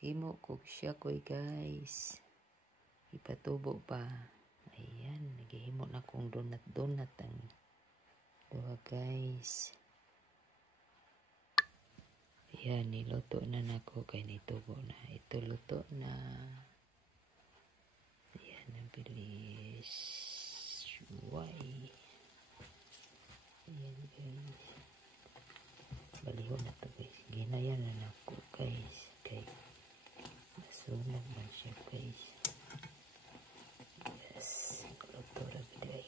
Himo ko siya koy guys. Ipatubo pa. Ayan, naghihimo na kong donut ang duha guys. Ayan, niluto na nako kay nitubo na. Ito luto na. Ayan, ang bilis. Why? Ayan guys. Balihon na to guys. Ginayan na nako guys. Okay. Nasunog man siya guys. Yes. Luto na biday.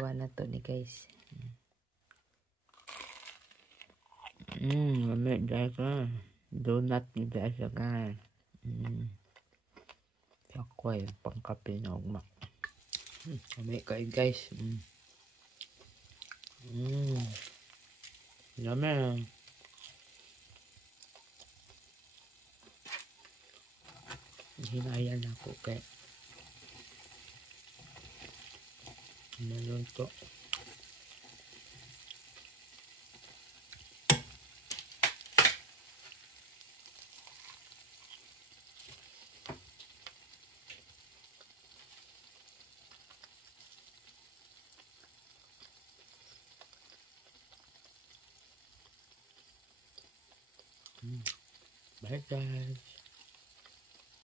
Gawa na to ni guys. Lamig dahil ka. Donut ni dahil ka. Sakoy, pangkape na ugma. Lamig kayo guys. Lamig. Hinayan ako kay nalunto. Bye guys.